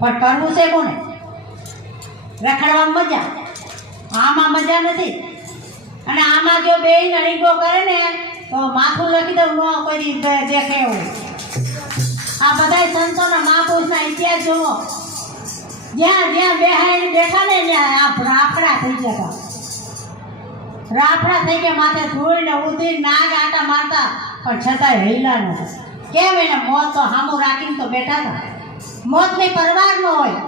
પણ કરવું છે કોને? રખડવામાં મજા, આમાં મજા નથી. અને આમાં જો બે નળીગો કરે ને તો માથું લખી દઉં ન કોઈ દેખે એવું. આ બધા સંતોના મહાપુરુષના ઇતિહાસ જોવો, જ્યાં જ્યાં બેઠા ને ત્યાં આ રાફડા થઈ ગયા. રાફડા થઈ ગયા, માથે ધૂળ ને ઉધી નાગ આટા મારતા, પણ છતાંય હિલા નતા. કેમ? એને મોત તો સામું રાખીને તો બેઠા હતા. મોતની પરવાર ન હોય,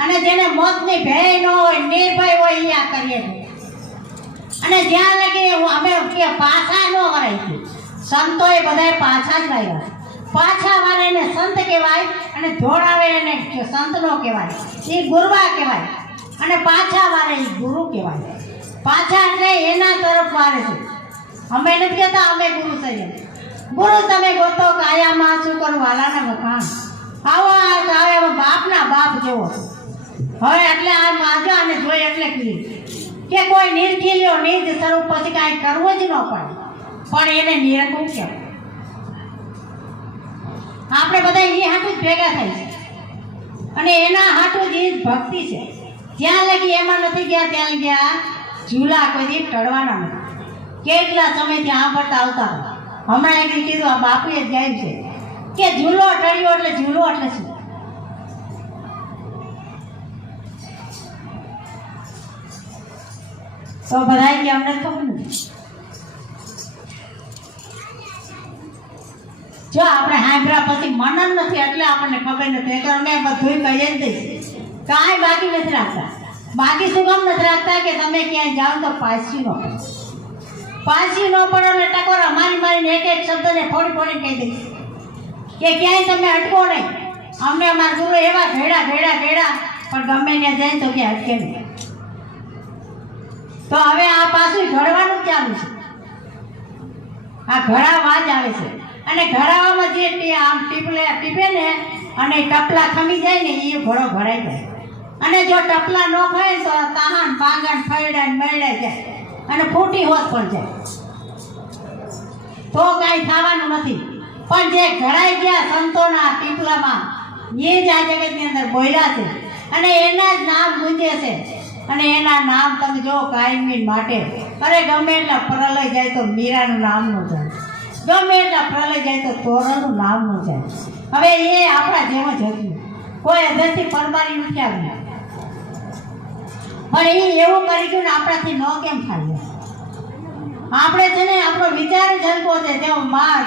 અને જેને મોતની ભય ન હોય, નિર્ભય હોય, એ આ કરીએ. અને જ્યાં લગી અમે કે પાછા ન વરાય, સંતોએ બધાએ પાછા જ વાગ્યા. પાછા વાળે એને સંત કહેવાય, અને ધોળાવે એને સંત નો કહેવાય, એ ગુરવા કહેવાય. અને પાછા વાળે એ ગુરુ કહેવાય. પાછા એટલે એના તરફ વાળે છે. અમે નથી કહેતા અમે ગુરુ થઈએ. ગુરુ તમે ગોતો કાયામાં શું કરું વાલાના વખાણ. આવો આ બાપના બાપ જેવો. હવે એટલે આ માજા અને જોઈ એટલે કીધું કે કોઈ નિર્ખીલ્યો નિજ સ્વરૂપ પછી કાંઈ કરવું જ ન પડે, પણ એને નિરંકુશ કહેવાય. આપણે બધા એ હાટું જ ભેગા થાય છે, અને એના હાટું જ એ ભક્તિ છે. જ્યાં લગી એમાં નથી ગયા ત્યાં ગયા ઝૂલા કોઈ દી ટળવાના નથી. કેટલા સમયથી સાંભળતા આવતા. હમણાં એક કીધું આ બાપુએ જ ગાયું છે કે ઝૂલો ટળ્યો એટલે ઝૂલો એટલે શું? તો બધા કે અમને ખબર નથી. જો આપણે સાંભળ્યા પછી મનન નથી એટલે આપણને ખબર નથી. તો અમે બધું કહીએ જ દઈએ, કાંઈ બાકી નથી રાખતા. બાકી શું કામ નથી રાખતા કે તમે ક્યાંય જાઓ તો પાછી ન પડો. પાછી ન પડો ને ટકોર અમારી મારીને એક એક શબ્દને ફોડી ફોડી કહી દઈશ કે ક્યાંય તમે અટકો નહીં. અમને અમારા ગુરુ એવા ઘેડા પણ ગમે ત્યાં જાય તો ક્યાં અટકે નહીં. તો હવે આ પાછું ઘડવાનું ચાલુ છે. આ ઘડાવા જ આવે છે. અને ઘડાવામાં જે આમ ટીપે ને અને ટપલા ખમી જાય ને એ ઘડો ઘડાઈ જાય. અને જો ટપલા ન ખાય તો તાહાન પાંગણ ફળડાય મરડાઈ જાય અને ફૂટી હોત પણ જાય, તો કાંઈ થવાનું નથી. પણ જે ઘડાઈ ગયા સંતોના ટીપલામાં એ જ આ જગતની અંદર બોલ્યા છે, અને એના જ નામ ગુંજે છે. અને એના નામ તમે જો કાયમી માટે. અરે ગમે એટલા પ્રલય જાય તો મીરાનું નામ ન જાય, ગમે એટલા પ્રલય જાય તો તોરણનું નામ ન જાય. હવે એ આપણા જેમ જ હતું, કોઈ અધરથી પરબારી નથી આવ્યું. પણ એ એવું કરી ગયું ને આપણાથી ન કેમ થાય? આપણે છે ને આપણો વિચાર જ હલકો છે. જેવો માં